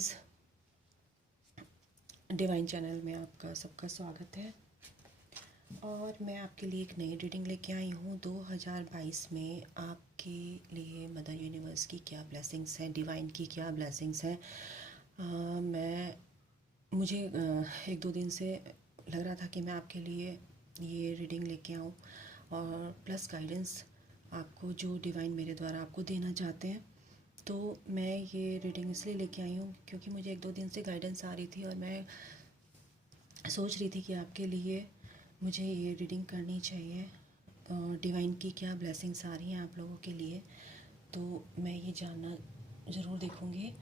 Guys, divine channel में आपका सबका स्वागत है। और मैं आपके लिए एक नई रीडिंग लेके आई हूँ। 2022 में आपके लिए मदर यूनिवर्स की क्या ब्लेसिंग्स हैं, डिवाइन की क्या ब्लेसिंग्स हैं। मुझे एक दो दिन से लग रहा था कि मैं आपके लिए ये रीडिंग लेके आऊँ और प्लस गाइडेंस आपको जो डिवाइन मेरे द्वारा आपको देना चाहते हैं। तो मैं ये रीडिंग इसलिए लेके आई हूँ क्योंकि मुझे एक दो दिन से गाइडेंस आ रही थी और मैं सोच रही थी कि आपके लिए मुझे ये रीडिंग करनी चाहिए। डिवाइन की क्या ब्लेसिंग्स आ रही हैं आप लोगों के लिए, तो मैं ये जानना ज़रूर देखूँगी।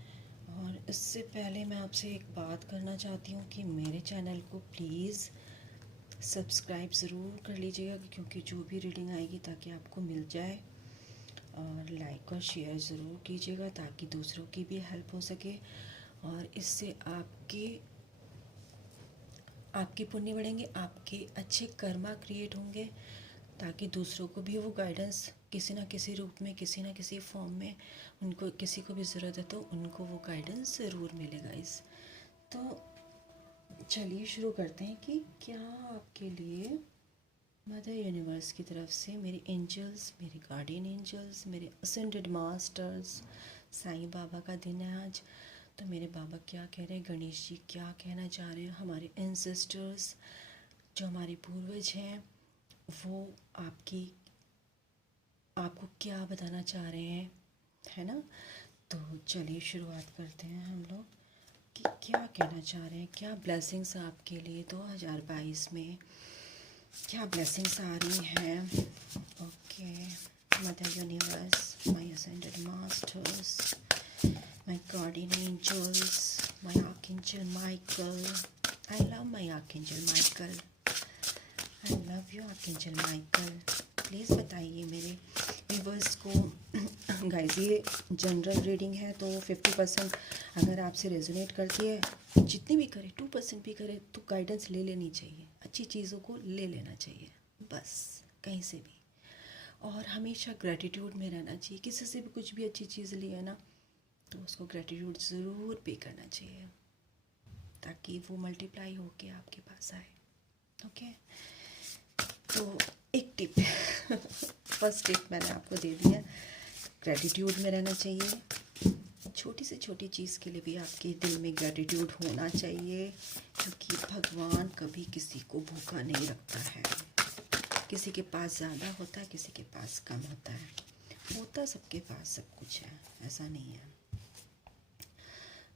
और इससे पहले मैं आपसे एक बात करना चाहती हूँ कि मेरे चैनल को प्लीज़ सब्सक्राइब ज़रूर कर लीजिएगा, क्योंकि जो भी रीडिंग आएगी ताकि आपको मिल जाए। और लाइक और शेयर ज़रूर कीजिएगा ताकि दूसरों की भी हेल्प हो सके और इससे आपके पुण्य बढ़ेंगे, आपके अच्छे कर्मा क्रिएट होंगे, ताकि दूसरों को भी वो गाइडेंस किसी ना किसी रूप में, किसी ना किसी फॉर्म में, उनको किसी को भी ज़रूरत है तो उनको वो गाइडेंस ज़रूर मिलेगा। इस तो चलिए शुरू करते हैं कि क्या आपके लिए मदर यूनिवर्स की तरफ से मेरे एंजल्स, मेरे गार्डियन एंजल्स, मेरे असेंडेड मास्टर्स, साईं बाबा का दिन है आज। तो मेरे बाबा क्या कह रहे हैं, गणेश जी क्या कहना चाह रहे हैं, हमारे एंसेस्टर्स जो हमारे पूर्वज हैं वो आपको क्या बताना चाह रहे हैं, है ना। तो चलिए शुरुआत करते हैं हम लोग कि क्या कहना चाह रहे हैं, क्या ब्लेसिंग्स आपके लिए 2022 में क्या ब्लेसिंग्स आ रही हैं। Okay, mother universe, my ascended masters, my guardian angels, my archangel Michael. I love my archangel Michael. I love you archangel Michael. Please बताइए मेरे व्यूवर्स को। गाइस, ये जनरल रीडिंग है तो 50% अगर आपसे रेजोनेट करती है, जितनी भी करे 2% भी करे तो गाइडेंस ले लेनी चाहिए, अच्छी चीज़ों को ले लेना चाहिए बस, कहीं से भी। और हमेशा ग्रैटिट्यूड में रहना चाहिए। किसी से भी कुछ भी अच्छी चीज़ ली है ना, तो उसको ग्रैटिट्यूड ज़रूर पे करना चाहिए ताकि वो मल्टीप्लाई होके आपके पास आए। ओके, तो एक टिप फर्स्ट टिप मैंने आपको दे दिया, ग्रैटिट्यूड में रहना चाहिए। छोटी से छोटी चीज़ के लिए भी आपके दिल में ग्रैटिट्यूड होना चाहिए, क्योंकि भगवान कभी किसी को भूखा नहीं रखता है। किसी के पास ज़्यादा होता है, किसी के पास कम होता है, होता सबके पास सब कुछ है, ऐसा नहीं है।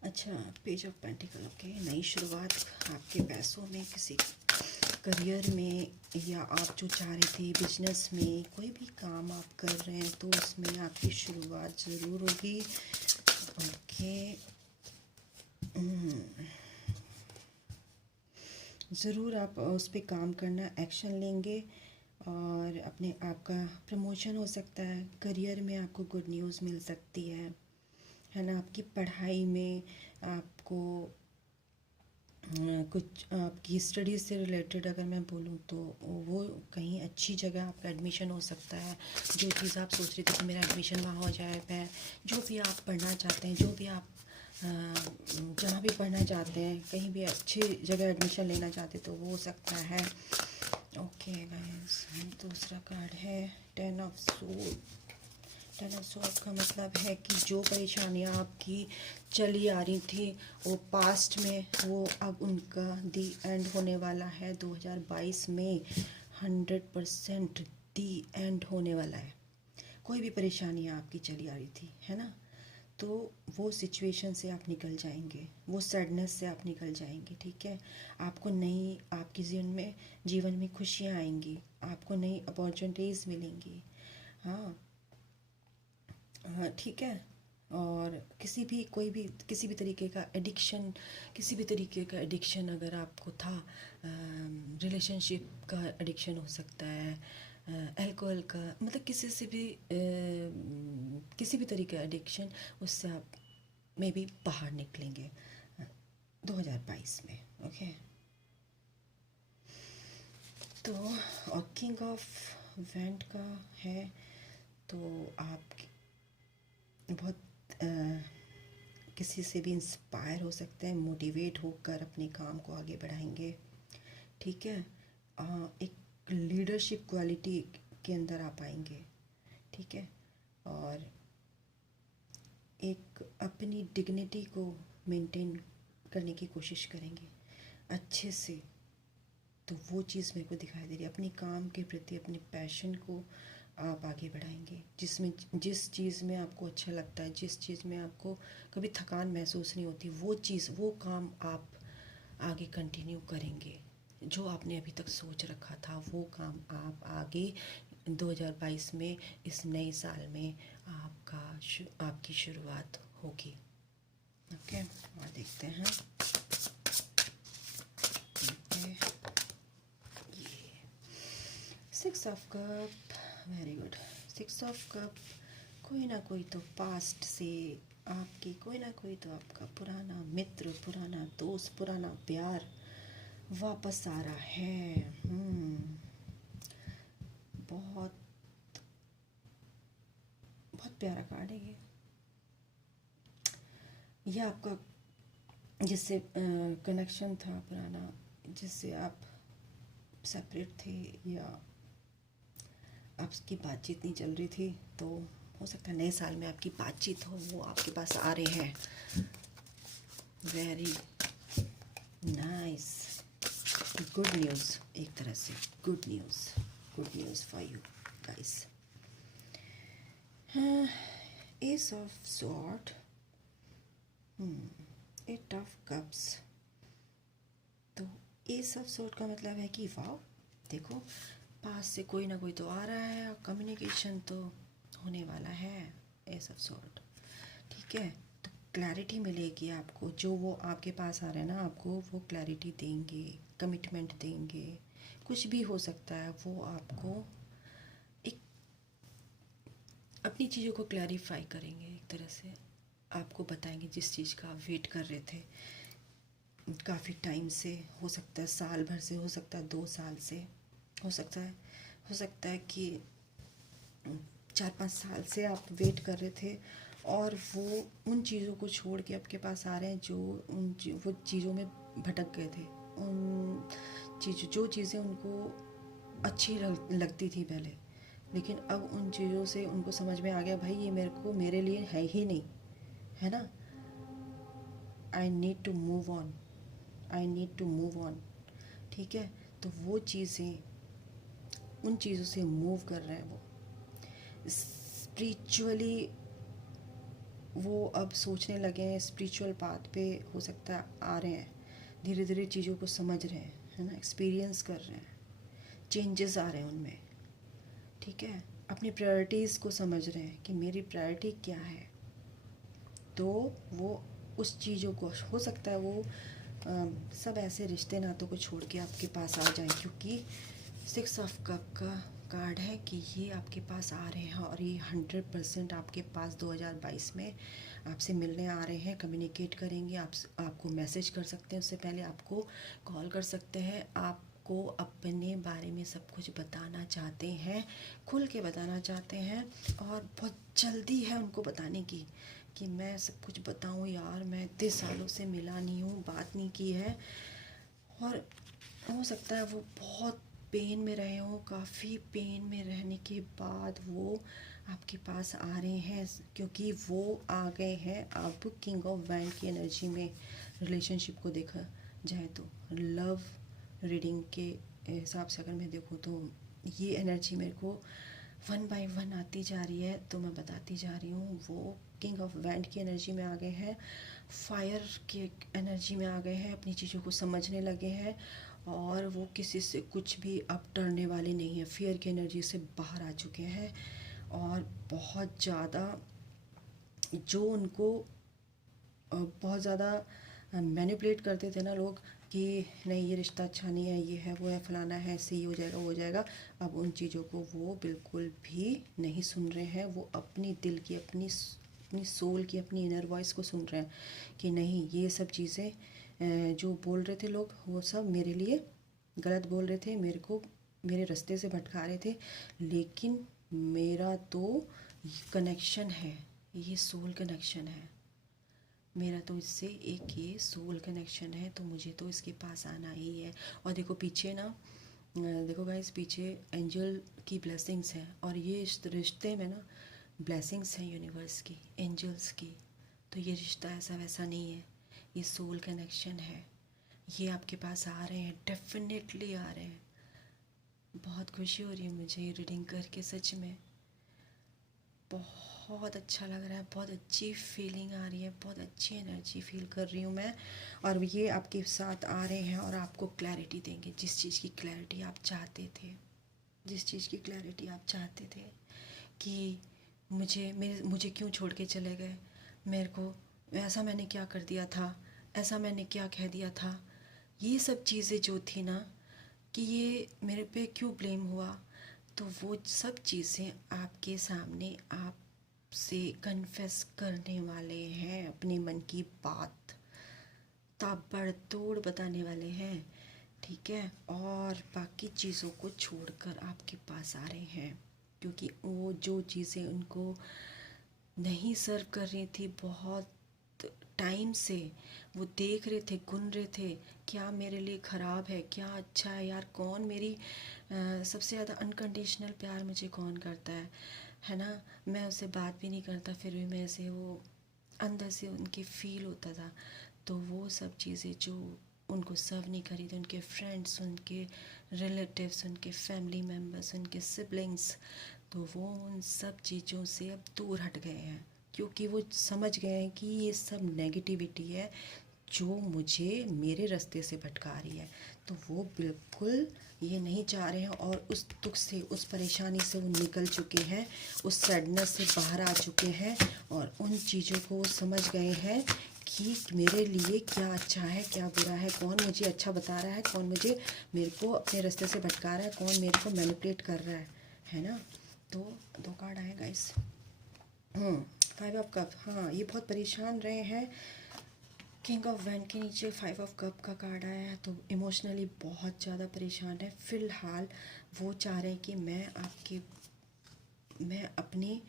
अच्छा, पेज ऑफ पेंटिकल। ओके, नई शुरुआत आपके पैसों में, किसी करियर में, या आप जो चाह रहे थे बिजनेस में, कोई भी काम आप कर रहे हैं तो उसमें आपकी शुरुआत ज़रूर होगी। ओके, ज़रूर आप उस पर काम करना, एक्शन लेंगे और अपने आप का प्रमोशन हो सकता है। करियर में आपको गुड न्यूज़ मिल सकती है ना। आपकी पढ़ाई में आपको कुछ आपकी स्टडीज़ से रिलेटेड अगर मैं बोलूँ तो वो कहीं अच्छी जगह आपका एडमिशन हो सकता है। जो चीज़ आप सोच रहे थे कि मेरा एडमिशन वहाँ हो जाए, मैं जो भी आप पढ़ना चाहते हैं, जो भी आप जहाँ भी पढ़ना चाहते हैं, कहीं भी अच्छी जगह एडमिशन लेना चाहते तो वो हो सकता है। ओके गाइस, दूसरा कार्ड है 10 ऑफ सूट। 10 ऑफ सूट का मतलब है कि जो परेशानियाँ आपकी चली आ रही थी वो पास्ट में, वो अब उनका दी एंड होने वाला है 2022 में। 100% दी एंड होने वाला है। कोई भी परेशानियाँ आपकी चली आ रही थी, है ना, तो वो सिचुएशन से आप निकल जाएंगे, वो सैडनेस से आप निकल जाएंगे। ठीक है, आपको नई, आपके जीवन में खुशियाँ आएंगी, आपको नई अपॉर्चुनिटीज़ मिलेंगी। हाँ हाँ, ठीक है। और किसी भी तरीके का एडिक्शन अगर आपको था, रिलेशनशिप का एडिक्शन हो सकता है, अल्कोहल का, मतलब किसी भी तरीके का एडिक्शन, उससे आप मे बी बाहर निकलेंगे 2022 में। ओके, तो और किंग ऑफ वेंट का है, तो आप बहुत किसी से भी इंस्पायर हो सकते हैं, मोटिवेट होकर अपने काम को आगे बढ़ाएंगे। ठीक है। एक लीडरशिप क्वालिटी के अंदर आप आएंगे। ठीक है। और एक अपनी डिग्निटी को मेंटेन करने की कोशिश करेंगे अच्छे से। तो वो चीज़ मेरे को दिखाई दे रही है। अपने काम के प्रति अपने पैशन को आप आगे बढ़ाएंगे, जिसमें जिस चीज़ में आपको अच्छा लगता है, जिस चीज़ में आपको कभी थकान महसूस नहीं होती, वो चीज़, वो काम आप आगे कंटिन्यू करेंगे। जो आपने अभी तक सोच रखा था वो काम आप आगे 2022 में, इस नए साल में आपकी शुरुआत होगी। ओके, और देखते हैं ये 6 of cup. Very good. 6 of cup, कोई ना कोई तो पास्ट से आपकी, कोई ना कोई तो आपका पुराना मित्र, पुराना दोस्त, पुराना प्यार वापस आ रहा है। बहुत बहुत प्यारा कार्ड है ये आपका जिससे कनेक्शन था पुराना, जिससे आप सेपरेट थे या आपकी बातचीत नहीं चल रही थी, तो हो सकता है नए साल में आपकी बातचीत हो, वो आपके पास आ रहे हैं। वेरी नाइस, गुड न्यूज़, एक तरह से good news for you guys. S of sword, 8 of cups. तो एस ऑफ सॉर्ड का मतलब है कि वाह, देखो पास से कोई ना कोई तो आ रहा है और कम्युनिकेशन तो होने वाला है। एस ऑफ सॉर्ड, ठीक है। तो क्लैरिटी मिलेगी आपको, जो वो आपके पास आ रहे हैं ना, आपको वो क्लैरिटी देंगे, कमिटमेंट देंगे, कुछ भी हो सकता है। वो आपको एक अपनी चीज़ों को क्लैरिफाई करेंगे, एक तरह से आपको बताएंगे जिस चीज़ का आप वेट कर रहे थे काफ़ी टाइम से। हो सकता है साल भर से, हो सकता है 2 साल से, हो सकता है कि 4-5 साल से आप वेट कर रहे थे, और वो उन चीज़ों को छोड़ के आपके पास आ रहे हैं जो वो चीज़ों में भटक गए थे। उन जो चीज़ें उनको अच्छी लगती थी पहले, लेकिन अब उन चीज़ों से उनको समझ में आ गया, भाई ये मेरे लिए है ही नहीं, है ना। I need to move on, I need to move on. ठीक है। तो वो चीज़ें, उन चीज़ों से मूव कर रहे हैं वो स्पिरिचुअली। वो अब सोचने लगे हैं स्पिरिचुअल पाथ पे, हो सकता है आ रहे हैं, धीरे धीरे चीज़ों को समझ रहे हैं, है ना, एक्सपीरियंस कर रहे हैं, चेंजेस आ रहे हैं उनमें। ठीक है। अपनी प्रायोरिटीज़ को समझ रहे हैं कि मेरी प्रायोरिटी क्या है। तो वो उस चीज़ों को, हो सकता है वो सब ऐसे रिश्ते नातों को छोड़ के आपके पास आ जाएं, क्योंकि 6 ऑफ कप का कार्ड है कि ये आपके पास आ रहे हैं, और ये 100% आपके पास 2022 में आपसे मिलने आ रहे हैं, कम्युनिकेट करेंगे। आपको मैसेज कर सकते हैं, उससे पहले आपको कॉल कर सकते हैं, आपको अपने बारे में सब कुछ बताना चाहते हैं, खुल के बताना चाहते हैं, और बहुत जल्दी है उनको बताने की कि मैं सब कुछ बताऊं यार, मैं इतने सालों से मिला नहीं हूँ, बात नहीं की है। और हो सकता है वो बहुत पेन में रहे हों, काफ़ी पेन में रहने के बाद वो आपके पास आ रहे हैं, क्योंकि वो आ गए हैं अब किंग ऑफ वैंड की एनर्जी में। रिलेशनशिप को देखा जाए तो, लव रीडिंग के हिसाब से अगर मैं देखूँ तो ये एनर्जी मेरे को 1 बाय 1 आती जा रही है। तो मैं बताती जा रही हूँ, वो किंग ऑफ वैंड की एनर्जी में आ गए हैं, फायर के एनर्जी में आ गए हैं, अपनी चीज़ों को समझने लगे हैं, और वो किसी से कुछ भी अब डरने वाले नहीं हैं, फियर की एनर्जी से बाहर आ चुके हैं। और बहुत ज़्यादा जो उनको बहुत ज़्यादा मैनिपुलेट करते थे ना लोग, कि नहीं ये रिश्ता अच्छा नहीं है, ये है वो है, फलाना है, ऐसे ही हो जाएगा वो हो जाएगा, अब उन चीज़ों को वो बिल्कुल भी नहीं सुन रहे हैं। वो अपनी दिल की, अपनी सोल की, अपनी इनर वॉइस को सुन रहे हैं कि नहीं, ये सब चीज़ें जो बोल रहे थे लोग, वो सब मेरे लिए गलत बोल रहे थे, मेरे को मेरे रास्ते से भटका रहे थे, लेकिन मेरा तो कनेक्शन है, ये सोल कनेक्शन है, मेरा तो इससे एक ये सोल कनेक्शन है, तो मुझे तो इसके पास आना ही है। और देखो पीछे ना, देखो गाइस, पीछे एंजल की ब्लेसिंग्स हैं, और ये इस रिश्ते में ना ब्लेसिंग्स हैं यूनिवर्स की, एंजल्स की। तो ये रिश्ता ऐसा वैसा नहीं है, ये सोल कनेक्शन है। ये आपके पास आ रहे हैं, डेफिनेटली आ रहे हैं। बहुत खुशी हो रही है मुझे ये रीडिंग करके, सच में बहुत अच्छा लग रहा है, बहुत अच्छी फीलिंग आ रही है, बहुत अच्छी एनर्जी फील कर रही हूँ मैं। और ये आपके साथ आ रहे हैं और आपको क्लैरिटी देंगे, जिस चीज़ की क्लैरिटी आप चाहते थे, जिस चीज़ की क्लैरिटी आप चाहते थे कि मुझे क्यों छोड़ के चले गए, मेरे को ऐसा मैंने क्या कर दिया था, ऐसा मैंने क्या कह दिया था। ये सब चीज़ें जो थी ना, कि ये मेरे पे क्यों ब्लेम हुआ, तो वो सब चीज़ें आपके सामने आपसे कन्फेस करने वाले हैं, अपने मन की बात ताबड़तोड़ बताने वाले हैं, ठीक है। और बाकी चीज़ों को छोड़कर आपके पास आ रहे हैं, क्योंकि वो जो चीज़ें उनको नहीं सर्व कर रही थी बहुत टाइम से, वो देख रहे थे, गुन रहे थे, क्या मेरे लिए ख़राब है, क्या अच्छा है यार, कौन मेरी सबसे ज़्यादा अनकंडीशनल प्यार मुझे कौन करता है ना। मैं उससे बात भी नहीं करता, फिर भी मेरे से वो अंदर से उनके फील होता था। तो वो सब चीज़ें जो उनको सर्व नहीं करी थी, उनके फ्रेंड्स, उनके रिलेटिव्स, उनके फैमिली मेम्बर्स, उनके सिबलिंग्स, तो वो उन सब चीज़ों से अब दूर हट गए हैं, क्योंकि वो समझ गए हैं कि ये सब नेगेटिविटी है जो मुझे मेरे रास्ते से भटका रही है। तो वो बिल्कुल ये नहीं चाह रहे हैं, और उस दुख से, उस परेशानी से वो निकल चुके हैं, उस सैडनेस से बाहर आ चुके हैं, और उन चीज़ों को वो समझ गए हैं कि मेरे लिए क्या अच्छा है, क्या बुरा है, कौन मुझे अच्छा बता रहा है, कौन मेरे को अपने रास्ते से भटका रहा है, कौन मेरे को मैनिपुलेट कर रहा है ना। तो दो कार्ड आए गाइस। 5 ऑफ कप, हाँ ये बहुत परेशान रहे हैं। किंग ऑफ वैंड के नीचे 5 ऑफ कप का कार्ड आया है, तो इमोशनली बहुत ज़्यादा परेशान है फ़िलहाल। वो चाह रहे हैं कि मैं अपनी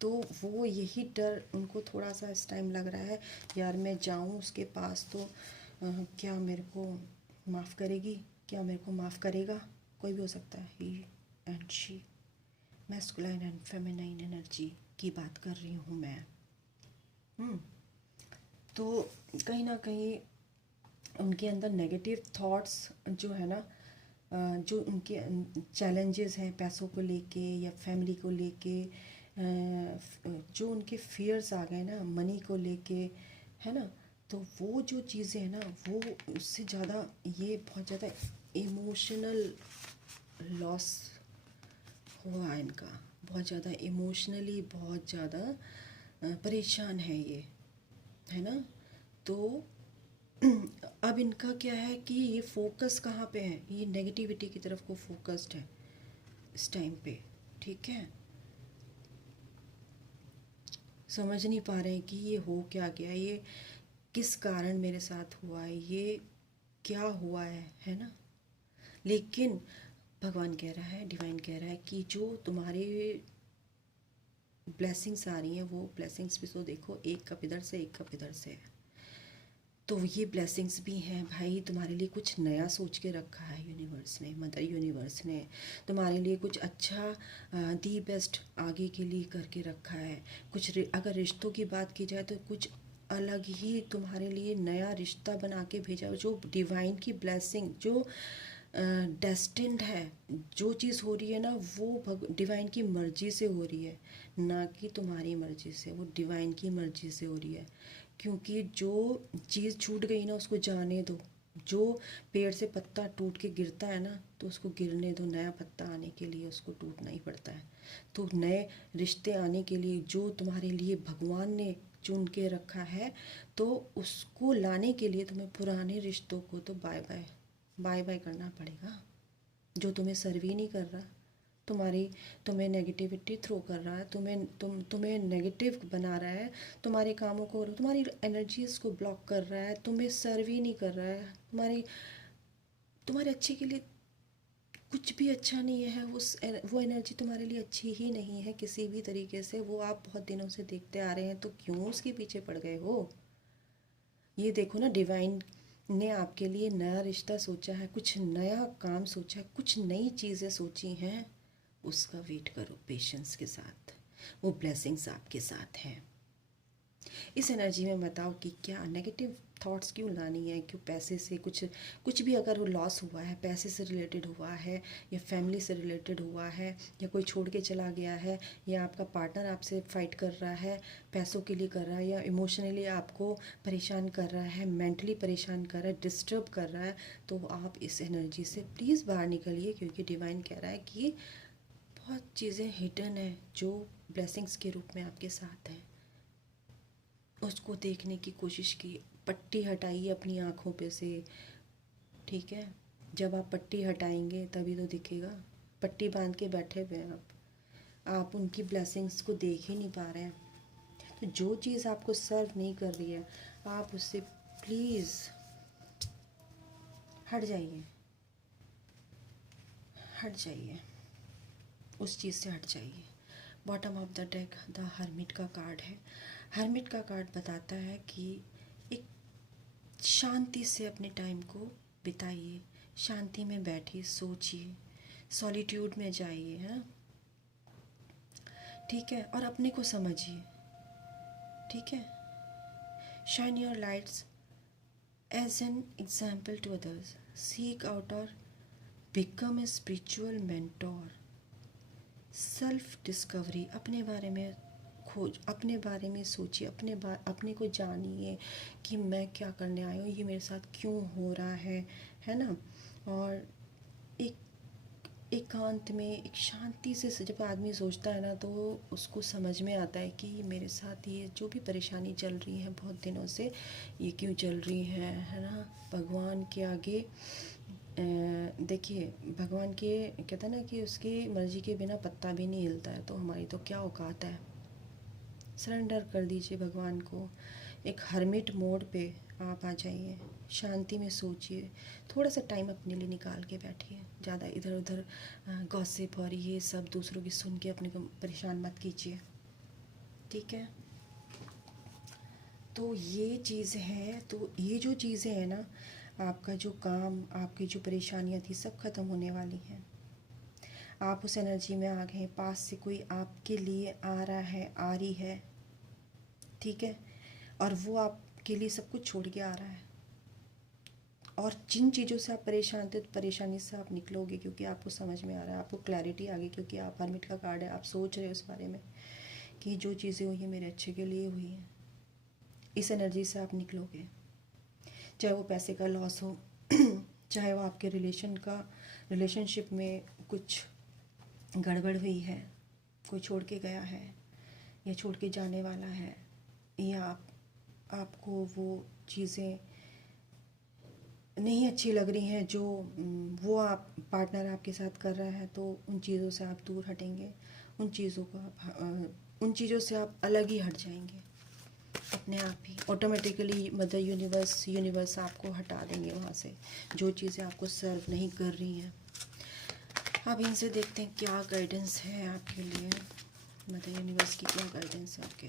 तो वो यही डर उनको थोड़ा सा इस टाइम लग रहा है, यार मैं जाऊँ उसके पास तो क्या मेरे को माफ़ करेगी, क्या मेरे को माफ़ करेगा, कोई भी हो सकता है, he and she, masculine and feminine energy की बात कर रही हूँ मैं। तो कहीं ना कहीं उनके अंदर नेगेटिव थॉट्स जो है ना, जो उनके चैलेंजेस हैं पैसों को लेके या फैमिली को लेके, जो उनके फियर्स आ गए ना मनी को लेके, है ना। तो वो जो चीज़ें हैं ना, वो उससे ज़्यादा ये बहुत ज़्यादा इमोशनल लॉस हुआ है इनका, बहुत ज़्यादा इमोशनली बहुत ज़्यादा परेशान है ये, है ना। तो अब इनका क्या है कि ये फोकस कहाँ पे है, ये नेगेटिविटी की तरफ को फोकस्ड है इस टाइम पे, ठीक है। समझ नहीं पा रहे हैं कि ये हो क्या गया, ये किस कारण मेरे साथ हुआ है, ये क्या हुआ है ना। लेकिन भगवान कह रहा है, डिवाइन कह रहा है कि जो तुम्हारे ब्लेसिंग्स आ रही हैं, वो ब्लेसिंग्स भी तो देखो, एक कप इधर से एक कप इधर से है। तो ये ब्लेसिंग्स भी हैं भाई, तुम्हारे लिए कुछ नया सोच के रखा है यूनिवर्स ने, मदर यूनिवर्स ने तुम्हारे लिए कुछ अच्छा दी बेस्ट आगे के लिए करके रखा है। अगर रिश्तों की बात की जाए तो कुछ अलग ही तुम्हारे लिए नया रिश्ता बना के भेजा, जो डिवाइन की ब्लेसिंग, जो डेस्टिन्ड है, जो चीज़ हो रही है ना, वो डिवाइन की मर्ज़ी से हो रही है, ना कि तुम्हारी मर्ज़ी से, वो डिवाइन की मर्ज़ी से हो रही है। क्योंकि जो चीज़ छूट गई ना उसको जाने दो, जो पेड़ से पत्ता टूट के गिरता है ना, तो उसको गिरने दो, नया पत्ता आने के लिए उसको टूटना ही पड़ता है। तो नए रिश्ते आने के लिए जो तुम्हारे लिए भगवान ने चुन के रखा है, तो उसको लाने के लिए तुम्हें पुराने रिश्तों को तो बाय बाय बाय बाय करना पड़ेगा, जो तुम्हें सर्व ही नहीं कर रहा, तुम्हें नेगेटिविटी थ्रो कर रहा है, तुम्हें नेगेटिव बना रहा है, तुम्हारे कामों को, तुम्हारी एनर्जीज को ब्लॉक कर रहा है, तुम्हें सर्व ही नहीं कर रहा है, तुम्हारे अच्छे के लिए कुछ भी अच्छा नहीं है, वो एनर्जी तुम्हारे लिए अच्छी ही नहीं है किसी भी तरीके से। वो आप बहुत दिनों से देखते आ रहे हैं, तो क्यों उसके पीछे पड़ गए हो? ये देखो ना, डिवाइन ने आपके लिए नया रिश्ता सोचा है, कुछ नया काम सोचा है, कुछ नई चीज़ें सोची हैं। उसका वेट करो पेशेंस के साथ, वो ब्लेसिंग्स आपके साथ हैं। इस एनर्जी में बताओ कि क्या नेगेटिव थॉट्स क्यों लानी है, क्यों पैसे से कुछ कुछ भी अगर वो लॉस हुआ है, पैसे से रिलेटेड हुआ है या फैमिली से रिलेटेड हुआ है या कोई छोड़ के चला गया है या आपका पार्टनर आपसे फाइट कर रहा है, पैसों के लिए कर रहा है या इमोशनली आपको परेशान कर रहा है, मेंटली परेशान कर रहा है, डिस्टर्ब कर रहा है, तो आप इस एनर्जी से प्लीज़ बाहर निकलिए, क्योंकि डिवाइन कह रहा है कि बहुत चीज़ें हिडन है जो ब्लेसिंग्स के रूप में आपके साथ हैं। उसको देखने की कोशिश की, पट्टी हटाइए अपनी आँखों पे से, ठीक है? जब आप पट्टी हटाएंगे तभी तो दिखेगा। पट्टी बांध के बैठे हुए हैं आप उनकी ब्लेसिंग्स को देख ही नहीं पा रहे हैं। तो जो चीज़ आपको सर्व नहीं कर रही है, आप उससे प्लीज़ हट जाइए, हट जाइए, उस चीज़ से हट जाइए। Bottom of the deck the hermit का कार्ड है। हर्मिट का कार्ड बताता है कि एक शांति से अपने टाइम को बिताइए, शांति में बैठिए, सोचिए, सॉलिट्यूड में जाइए, है ना? ठीक है, और अपने को समझिए, ठीक है? Shine your lights as an example to others, seek out और become a spiritual mentor. Self discovery, अपने बारे में खोज, अपने बारे में सोचिए, अपने को जानिए कि मैं क्या करने आई हूँ, ये मेरे साथ क्यों हो रहा है ना? और एक एकांत में, एक शांति से जब आदमी सोचता है ना, तो उसको समझ में आता है कि मेरे साथ ये जो भी परेशानी चल रही है बहुत दिनों से, ये क्यों चल रही है ना? भगवान के आगे देखिए, भगवान के कहते हैं ना कि उसकी मर्ज़ी के बिना पत्ता भी नहीं हिलता है, तो हमारी तो क्या औकात है। सरेंडर कर दीजिए भगवान को। एक हर्मिट मोड पे आप आ जाइए, शांति में सोचिए, थोड़ा सा टाइम अपने लिए निकाल के बैठिए, ज़्यादा इधर उधर गॉसिप और ये सब दूसरों की सुन के अपने को परेशान मत कीजिए, ठीक है? तो ये चीज़ है, तो ये जो चीज़ें हैं ना, आपका जो काम, आपकी जो परेशानियाँ थी, सब ख़त्म होने वाली हैं। आप उस एनर्जी में आ गए, पास से कोई आपके लिए आ रहा है, आ रही है, ठीक है? और वो आपके लिए सब कुछ छोड़ के आ रहा है। और जिन चीज़ों से आप परेशान थे, तो परेशानी से आप निकलोगे, क्योंकि आपको समझ में आ रहा है, आपको क्लैरिटी आ गई, क्योंकि आप हर्मिट का कार्ड है, आप सोच रहे हो उस बारे में कि जो चीज़ें हुई हैं मेरे अच्छे के लिए हुई हैं। इस एनर्जी से आप निकलोगे, चाहे वो पैसे का लॉस हो चाहे वो आपके रिलेशनशिप में कुछ गड़बड़ हुई है, कोई छोड़ के गया है या छोड़ के जाने वाला है, या आपको वो चीज़ें नहीं अच्छी लग रही हैं जो वो आप पार्टनर आपके साथ कर रहा है, तो उन चीज़ों से आप दूर हटेंगे, उन चीज़ों से आप अलग ही हट जाएंगे, अपने आप ही ऑटोमेटिकली मदर यूनिवर्स आपको हटा देंगे वहाँ से, जो चीज़ें आपको सर्व नहीं कर रही हैं। अब इनसे देखते हैं क्या गाइडेंस है आपके लिए, मदर यूनिवर्स की क्या गाइडेंस है आपके।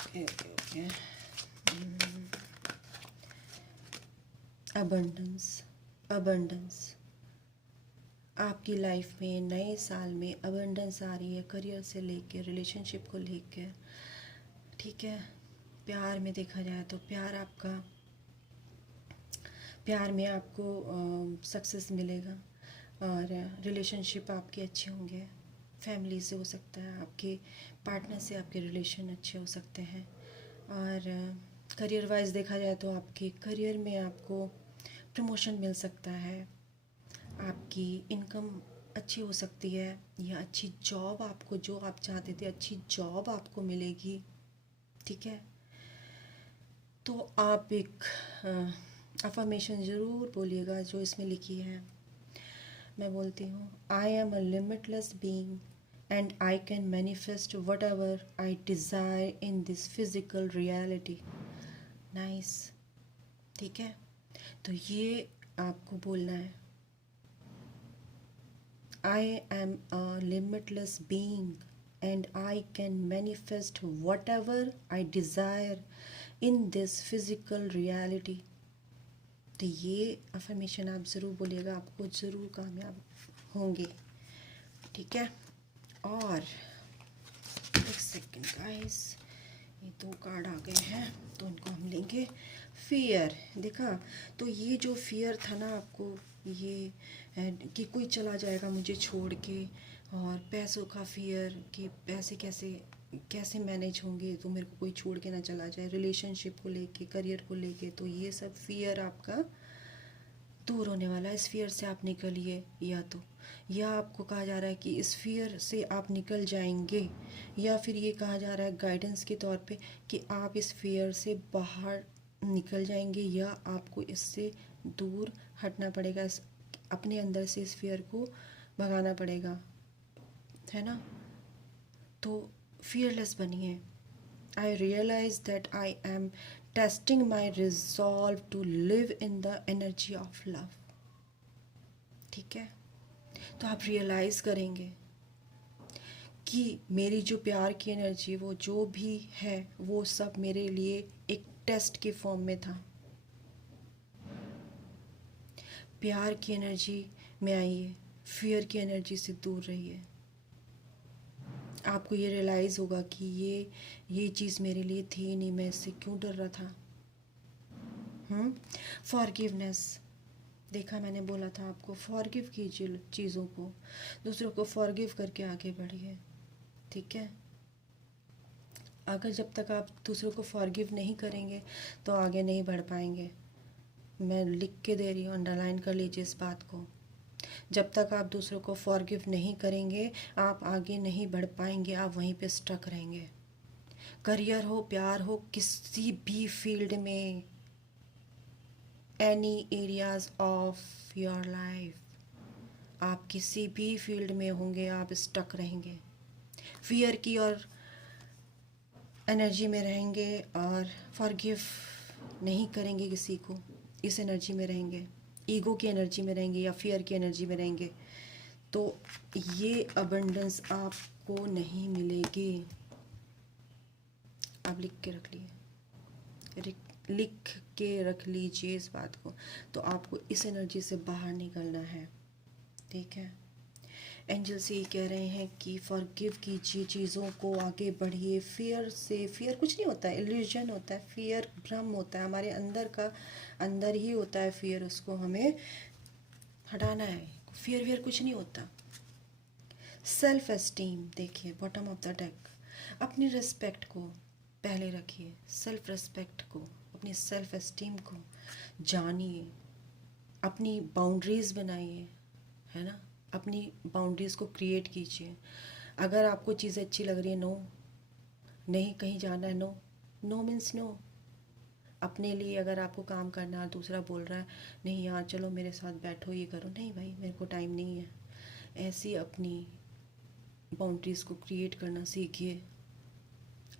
Okay okay okay. अबंडेंस आपकी लाइफ में नए साल में अबंडेंस आ रही है, करियर से लेके रिलेशनशिप को लेके, ठीक है? प्यार में देखा जाए तो प्यार में आपको सक्सेस मिलेगा, और रिलेशनशिप आपके अच्छे होंगे, फैमिली से हो सकता है, आपके पार्टनर से आपके रिलेशन अच्छे हो सकते हैं। और करियर वाइज देखा जाए तो आपके करियर में आपको प्रमोशन मिल सकता है, आपकी इनकम अच्छी हो सकती है, या अच्छी जॉब, आपको जो आप चाहते थे अच्छी जॉब आपको मिलेगी, ठीक है? तो आप एक अफर्मेशन ज़रूर बोलिएगा जो इसमें लिखी है। मैं बोलती हूँ, I am a limitless being and I can manifest what ever I desire in this physical reality. Nice, ठीक है? तो ये आपको बोलना है, I am a limitless being and I can manifest what ever I desire in this physical reality. तो ये affirmation आप ज़रूर बोलिएगा, आपको ज़रूर कामयाब होंगे। ठीक है। और एक सेकेंड गाइस, ये दो कार्ड आ गए हैं तो उनको हम लेंगे। फियर देखा, तो ये जो फियर था ना आपको, ये कि कोई चला जाएगा मुझे छोड़ के, और पैसों का फियर कि पैसे कैसे कैसे मैनेज होंगे, तो मेरे को कोई छोड़ के ना चला जाए, रिलेशनशिप को लेके, करियर को लेके, तो ये सब फियर आपका दूर होने वाला है। इस फियर से आप निकलिए, या आपको कहा जा रहा है कि इस फियर से आप निकल जाएंगे, या फिर ये कहा जा रहा है गाइडेंस के तौर पे कि आप इस फियर से बाहर निकल जाएंगे, या आपको इससे दूर हटना पड़ेगा, अपने अंदर से इस फियर को भगाना पड़ेगा, है ना। तो फियरलेस बनिए। I realize that I am testing my resolve to live in the energy of love। ठीक है। तो आप रियलाइज़ करेंगे कि मेरी जो प्यार की एनर्जी, वो जो भी है वो सब मेरे लिए एक टेस्ट के फॉर्म में था। प्यार की एनर्जी में आइए, फियर की एनर्जी से दूर रहिए। आपको ये रियलाइज़ होगा कि ये चीज़ मेरे लिए थी नहीं, मैं इससे क्यों डर रहा था। फॉरगिवनेस देखा, मैंने बोला था आपको, फॉरगिव कीजिए चीज़ों को, दूसरों को फॉरगिव करके आगे बढ़िए। ठीक है। अगर जब तक आप दूसरों को फॉरगिव नहीं करेंगे तो आगे नहीं बढ़ पाएंगे। मैं लिख के दे रही हूँ, अंडरलाइन कर लीजिए इस बात को। जब तक आप दूसरों को फॉरगिव नहीं करेंगे आप आगे नहीं बढ़ पाएंगे, आप वहीं पे स्टक रहेंगे। करियर हो, प्यार हो, किसी भी फील्ड में, any areas of your life, आप किसी भी फील्ड में होंगे आप स्टक रहेंगे, फियर की और एनर्जी में रहेंगे, और फॉरगिव नहीं करेंगे किसी को, इस एनर्जी में रहेंगे, ईगो की एनर्जी में रहेंगे या फियर की एनर्जी में रहेंगे, तो ये अबंडेंस आपको नहीं मिलेगी। आप लिख के रख लिए, लिख के रख लीजिए इस बात को। तो आपको इस एनर्जी से बाहर निकलना है। ठीक है। एंजल्स ये कह रहे हैं कि फॉरगिव कीजिए चीज़ों को, आगे बढ़िए। फियर से, फियर कुछ नहीं होता है, इल्यूजन होता है, फियर भ्रम होता है, हमारे अंदर का अंदर ही होता है फियर, उसको हमें हटाना है। फियर वियर कुछ नहीं होता। सेल्फ एस्टीम देखिए, बॉटम ऑफ द डेक, अपनी रिस्पेक्ट को पहले रखिए, सेल्फ रिस्पेक्ट को, अपनी सेल्फ एस्टीम को जानिए, अपनी बाउंड्रीज़ बनाइए, है ना, अपनी बाउंड्रीज़ को क्रिएट कीजिए। अगर आपको चीज़ें अच्छी लग रही है, नो, नहीं कहीं जाना है, नो, नो मीन्स नो। अपने लिए अगर आपको काम करना है, दूसरा बोल रहा है नहीं यार चलो मेरे साथ बैठो ये करो, नहीं भाई मेरे को टाइम नहीं है, ऐसी अपनी बाउंड्रीज़ को क्रिएट करना सीखिए।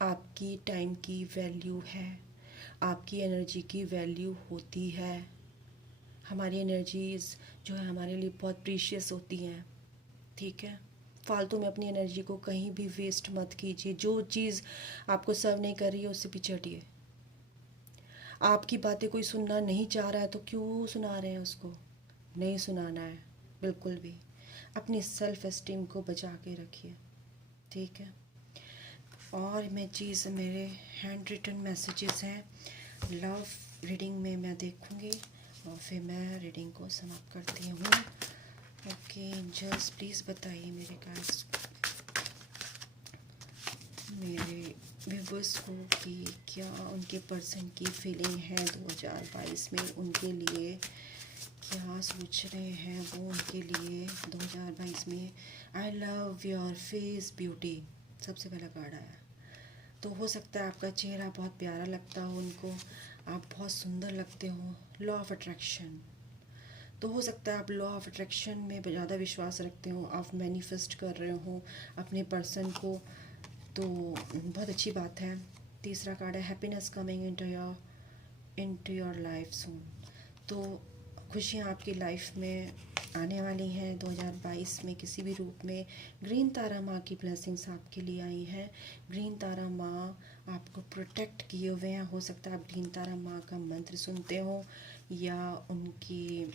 आपकी टाइम की वैल्यू है, आपकी एनर्जी की वैल्यू होती है। हमारी एनर्जीज़ जो है हमारे लिए बहुत प्रीशियस होती हैं। ठीक है। फालतू में अपनी एनर्जी को कहीं भी वेस्ट मत कीजिए। जो चीज़ आपको सर्व नहीं कर रही है उससे पीछे हटिए। आपकी बातें कोई सुनना नहीं चाह रहा है तो क्यों सुना रहे हैं उसको, नहीं सुनाना है बिल्कुल भी। अपनी सेल्फ एस्टीम को बचा के रखिए। ठीक है। और मैं चीज़, मेरे हैंड रिटन मैसेजेस हैं, लव रीडिंग में मैं देखूँगी और फिर मैं रीडिंग को समाप्त करती हूँ। ओके एंजल्स प्लीज़ बताइए मेरे गाइस, मेरे व्यूवर्स को कि क्या उनके पर्सन की फीलिंग है 2022 में, उनके लिए क्या सोच रहे हैं वो उनके लिए 2022 में। I love your face beauty सबसे पहला कार्ड आया। तो हो सकता है आपका चेहरा बहुत प्यारा लगता हो उनको, आप बहुत सुंदर लगते हो। लॉ ऑफ अट्रैक्शन, तो हो सकता है आप लॉ ऑफ अट्रैक्शन में ज़्यादा विश्वास रखते हो, आप मैनिफेस्ट कर रहे हो अपने पर्सन को, तो बहुत अच्छी बात है। तीसरा कार्ड है happiness coming into your life soon. तो खुशियाँ आपकी लाइफ में आने वाली हैं 2022 में किसी भी रूप में। ग्रीन तारा माँ की ब्लेसिंग्स आपके लिए आई हैं। ग्रीन तारा माँ आपको प्रोटेक्ट किए हुए हैं। हो सकता है आप ग्रीन तारा माँ का मंत्र सुनते हो या उनकी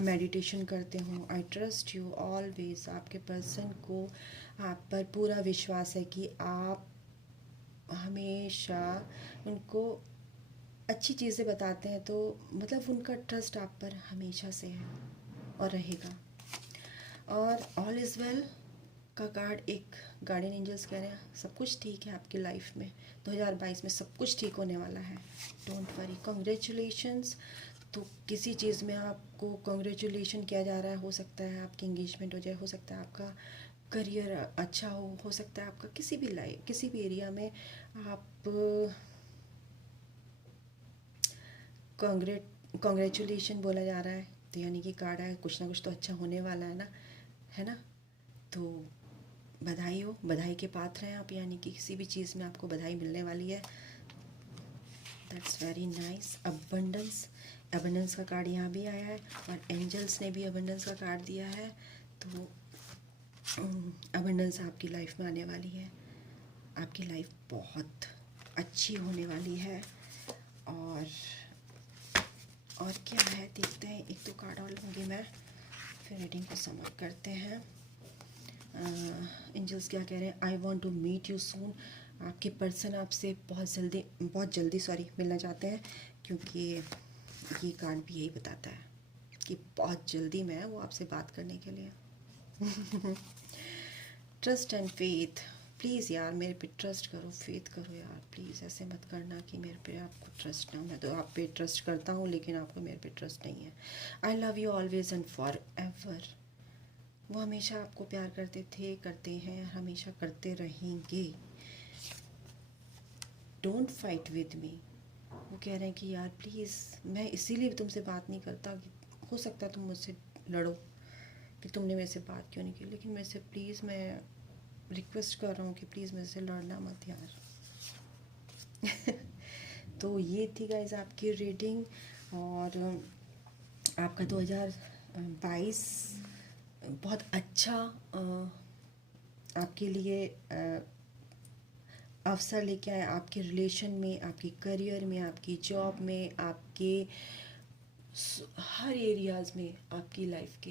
मेडिटेशन करते हो। I trust you always. आपके पर्सन को आप पर पूरा विश्वास है कि आप हमेशा उनको अच्छी चीज़ें बताते हैं, तो मतलब उनका ट्रस्ट आप पर हमेशा से है और रहेगा। और ऑल इज़ वेल का कार्ड एक गार्डियन एंजल्स कह रहे हैं सब कुछ ठीक है आपकी लाइफ में। 2022 में सब कुछ ठीक होने वाला है। Don't worry. कॉन्ग्रेचुलेशंस। तो किसी चीज़ में आपको कॉन्ग्रेचुलेशन किया जा रहा है। हो सकता है आपकी इंगेजमेंट हो जाए, हो सकता है आपका करियर अच्छा हो सकता है आपका किसी भी लाइफ किसी भी एरिया में आप कॉन्ग्रेचुलेशन बोला जा रहा है। तो यानी कि कार्ड है कुछ ना कुछ तो अच्छा होने वाला है ना, है ना। तो बधाई हो, बधाई के पात्र हैं आप। यानी कि किसी भी चीज़ में आपको बधाई मिलने वाली है। That's very nice. Abundance, abundance का कार्ड यहाँ भी आया है और एंजल्स ने भी अबंडेंस का कार्ड दिया है। तो अबंडेंस आपकी लाइफ में आने वाली है। आपकी लाइफ बहुत अच्छी होने वाली है। और क्या है देखते हैं। एक तो कार्ड और लूँगी मैं, फिर रीडिंग को समाप्त करते हैं। एंजल्स क्या कह रहे हैं। I want to meet you soon. आपके पर्सन आपसे बहुत जल्दी मिलना चाहते हैं, क्योंकि ये कार्ड भी यही बताता है कि बहुत जल्दी मैं वो आपसे बात करने के लिए। Trust and faith. प्लीज़ यार मेरे पे ट्रस्ट करो, फेथ करो यार प्लीज़। ऐसे मत करना कि मेरे पे आपको ट्रस्ट ना हो। मैं तो आप पे ट्रस्ट करता हूँ लेकिन आपको मेरे पे ट्रस्ट नहीं है। I love you always and for ever. वो हमेशा आपको प्यार करते थे, करते हैं, हमेशा करते रहेंगे। Don't fight with me. वो कह रहे हैं कि यार प्लीज़, मैं इसीलिए तुमसे बात नहीं करता कि हो सकता है तुम मुझसे लड़ो कि तुमने मेरे से बात क्यों नहीं की, लेकिन मेरे से प्लीज़ मैं रिक्वेस्ट कर रहा हूँ कि प्लीज़ मेरे से लड़ना मत यार। तो ये थी गाइस आपकी रीडिंग। और आपका 2022 बहुत अच्छा आपके लिए अवसर लेके आए। आपके रिलेशन में, आपके करियर में, आपकी जॉब में, आपके हर एरियाज़ में आपकी लाइफ के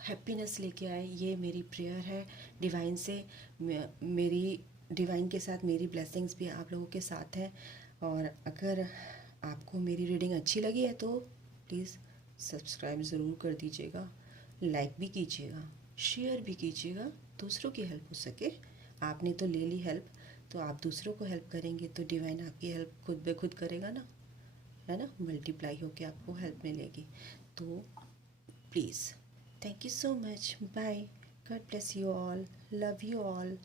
हैप्पीनेस लेके आए। ये मेरी प्रेयर है डिवाइन से। मेरी डिवाइन के साथ मेरी ब्लेसिंग्स भी आप लोगों के साथ हैं। और अगर आपको मेरी रीडिंग अच्छी लगी है तो प्लीज़ सब्सक्राइब ज़रूर कर दीजिएगा, लाइक भी कीजिएगा, शेयर भी कीजिएगा, दूसरों की हेल्प हो सके। आपने तो ले ली हेल्प, तो आप दूसरों को हेल्प करेंगे तो डिवाइन आपकी हेल्प खुद ब खुद करेगा ना, है ना। मल्टीप्लाई होके आपको हेल्प मिलेगी। तो please, thank you so much, bye, God bless you all, love you all.